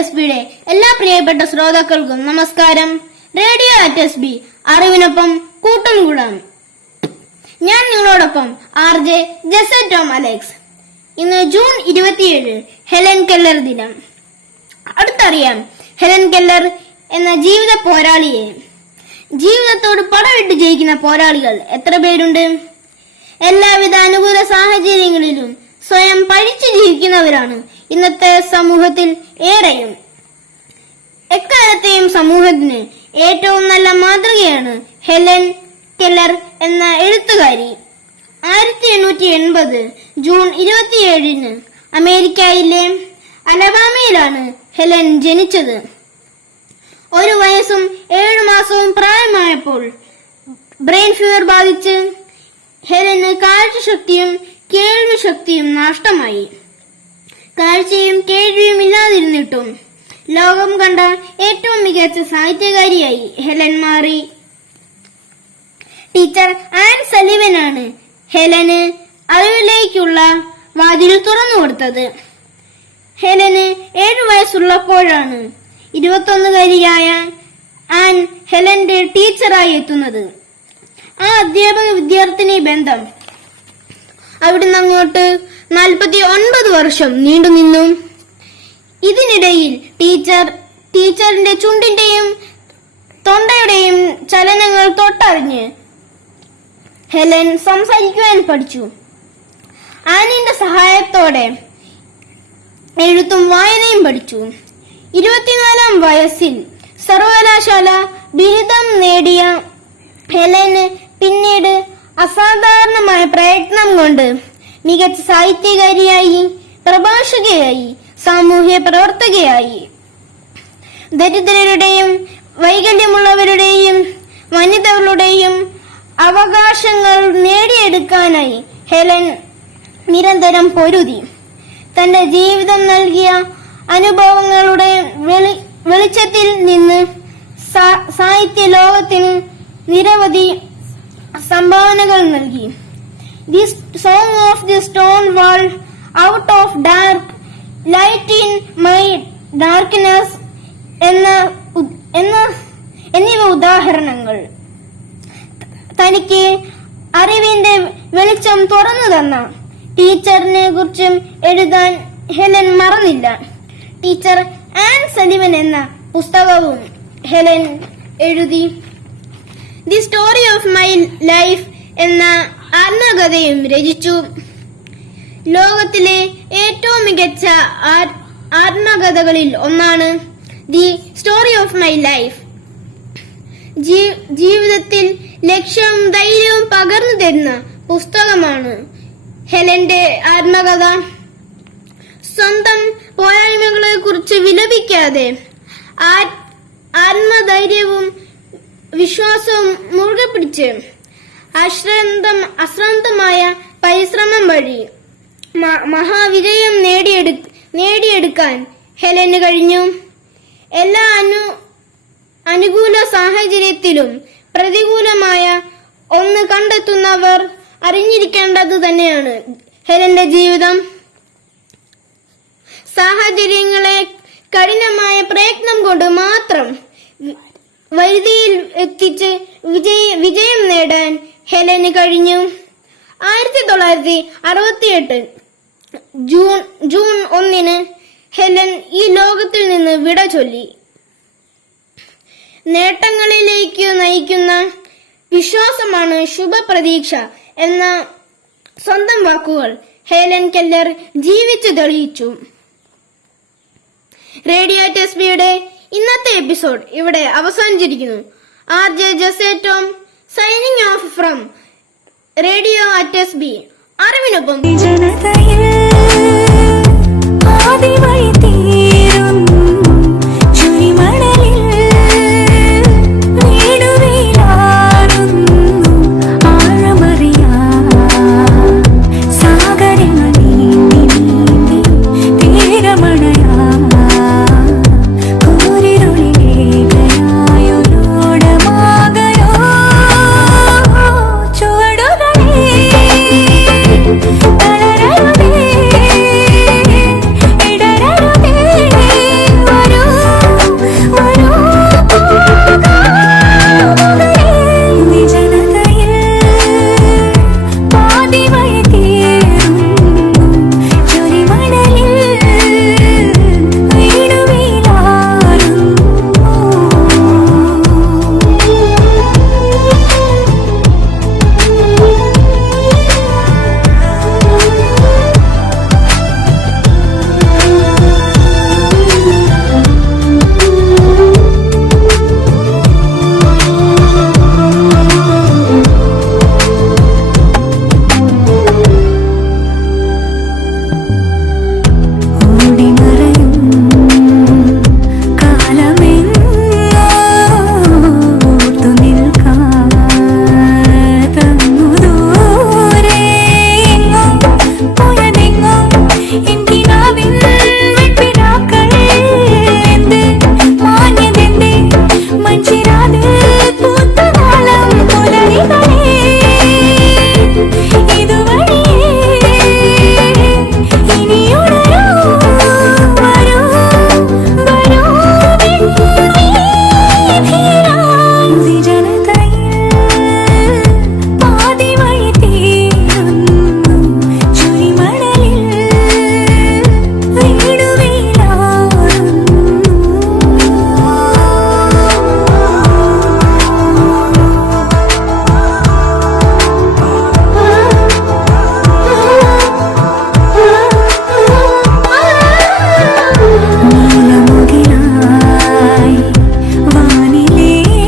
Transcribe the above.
S ബിയുടെ എല്ലാ പ്രിയപ്പെട്ട ശ്രോതാക്കൾക്കും നമസ്കാരം. റേഡിയോ അറ്റ് എസ് ബി അറിവിനൊപ്പം കൂട്ടും കൂടാം ഞാൻ നിങ്ങളോടൊപ്പം R J Jase Tom Alex. ഇന്ന് ജൂൺ ഇരുപത്തിയേഴ് ഹെലൻ കെല്ലർ ദിനം. അടുത്തറിയാം ഹെലൻ കെല്ലർ എന്ന ജീവിത പോരാളിയെ. ജീവിതത്തോട് പടവിട്ട് ജയിക്കുന്ന പോരാളികൾ എത്ര പേരുണ്ട്? എല്ലാവിധ അനുകൂല സാഹചര്യങ്ങളിലും സ്വയം പഴിച്ചു ജീവിക്കുന്നവരാണ് ഇന്നത്തെ സമൂഹത്തിൽ ഏറെയും. എക്കാലത്തെയും സമൂഹത്തിന് ഏറ്റവും നല്ല മാതൃകയാണ് ഹെലൻ കെല്ലർ എന്ന എഴുത്തുകാരി. ആയിരത്തി എണ്ണൂറ്റി എൺപത് ജൂൺ ഇരുപത്തിയേഴിന് അമേരിക്കയിലെ അലബാമയിലാണ് ഹെലൻ ജനിച്ചത്. ഒരു വയസ്സും ഏഴു മാസവും പ്രായമായപ്പോൾ ബ്രെയിൻ ഫീവർ ബാധിച്ച് ഹെലന് കാഴ്ചശക്തിയും കേൾവി ശക്തിയും നഷ്ടമായി. കാഴ്ചയും കേൾവിയും ഇല്ലാതിരുന്നിട്ടും ലോകം കണ്ട ഏറ്റവും മികച്ച സാഹിത്യകാരിയായി ഹെലൻ മാറി. ടീച്ചർ ആൻ സലിവനാണ് ഹെലന് അറിവിലേക്കുള്ള വാതിൽ തുറന്നു കൊടുത്തത്. ഹെലന് ഏഴു വയസ്സുള്ളപ്പോഴാണ് ഇരുപത്തൊന്നുകാരിയായ ആൻ ഹെലന്റെ ടീച്ചറായി എത്തുന്നത്. ആ അധ്യാപക വിദ്യാർത്ഥിനി ബന്ധം അവിടുന്ന് അങ്ങോട്ട് നാൽപ്പത്തി ഒൻപത് വർഷം നീണ്ടുനിന്നു ഇതിനിടയിൽ ടീച്ചർ ടീച്ചറിന്റെ ചുണ്ടിന്റെയും തൊണ്ടയുടെയും ചലനങ്ങൾ തൊട്ടറിഞ്ഞ് ഹെലൻ സംസാരിക്കുവാൻ പഠിച്ചു. ആനിന്റെ സഹായത്തോടെ എഴുത്തും വായനയും പഠിച്ചു. ഇരുപത്തിനാലാം വയസ്സിൽ സർവകലാശാല ബിരുദം നേടിയ ഹെലന് പിന്നീട് അസാധാരണമായ പ്രയത്നം കൊണ്ട് മികച്ച സാഹിത്യകാരിയായി പ്രഭാഷകയായി സാമൂഹ്യ പ്രവർത്തകയായി. ദരിദ്രരുടെയും വൈകല്യമുള്ളവരുടെയും വനിതകളുടെയും അവകാശങ്ങൾ നേടിയെടുക്കാനായി ഹെലൻ നിരന്തരം പൊരുതി. തന്റെ ജീവിതം നൽകിയ അനുഭവങ്ങളുടെ വെളി വെളിച്ചത്തിൽ നിന്ന് സാഹിത്യ ലോകത്തിന് നിരവധി സംഭാവനകൾ നൽകി. The song of the stone world out of dark light in my darkness എന്ന എന്ന എന്നിവ ഉദാഹരണങ്ങൾ. തനിക്ക് അറിവിന്റെ വെളിച്ചം തുറന്നു തന്ന ടീച്ചറിനെ കുറിച്ചും എഴുതാൻ ഹെലൻ മറന്നില്ല. ടീച്ചർ ആൻ സലിവൻ എന്ന പുസ്തകവും ഹെലൻ എഴുതി. The story of my life എന്ന ആത്മകഥയും രചിച്ചു. ലോകത്തിലെ ഏറ്റവും മികച്ച ആത്മകഥകളിൽ ഒന്നാണ് the story of my life. ജീവിതത്തിൽ ലക്ഷ്യവും ധൈര്യവും പകർന്നു തരുന്ന പുസ്തകമാണ് ഹെലന്റെ ആത്മകഥ. സ്വന്തം പോരായ്മകളെ കുറിച്ച് വിലപിക്കാതെ ആത്മധൈര്യവും വിശ്വാസവും മുറുകെ പിടിച്ച് അശ്രദ്ധം അശ്രദ്ധമായ പരിശ്രമം വഴി മഹാവിജയം നേടിയെടു നേടിയെടുക്കാൻ ഹെലന് കഴിഞ്ഞു. എല്ലാ അനു അനുകൂല സാഹചര്യത്തിലും പ്രതികൂലമായ ഒന്ന് കണ്ടെത്തുന്നവർ അറിഞ്ഞിരിക്കേണ്ടത് തന്നെയാണ് ഹെലന്റെ ജീവിതം. സാഹചര്യങ്ങളെ കഠിനമായ പ്രയത്നം കൊണ്ട് മാത്രം വരുതിയിൽ എത്തിച്ച് വിജയ വിജയം നേടാൻ ഹെലന് കഴിഞ്ഞു. ആയിരത്തി തൊള്ളായിരത്തി അറുപത്തിയെട്ട് ജൂൺ ജൂൺ ഒന്നിന് ഹെലൻ ഈ ലോകത്തിൽ നിന്ന് വിട ചൊല്ലി. നേട്ടങ്ങളിലേക്ക് നയിക്കുന്ന വിശ്വാസമാണ് ശുഭപ്രതീക്ഷ എന്ന സ്വന്തം വാക്കുകൾ ഹേലൻ കെല്ലർ ജീവിച്ചു തെളിയിച്ചു. റേഡിയോ ടെസ്ബിയുടെ ഇന്നത്തെ എപ്പിസോഡ് ഇവിടെ അവസാനിച്ചിരിക്കുന്നു. R J Jase Tom signing off from radio at S B അറിവിനൊപ്പം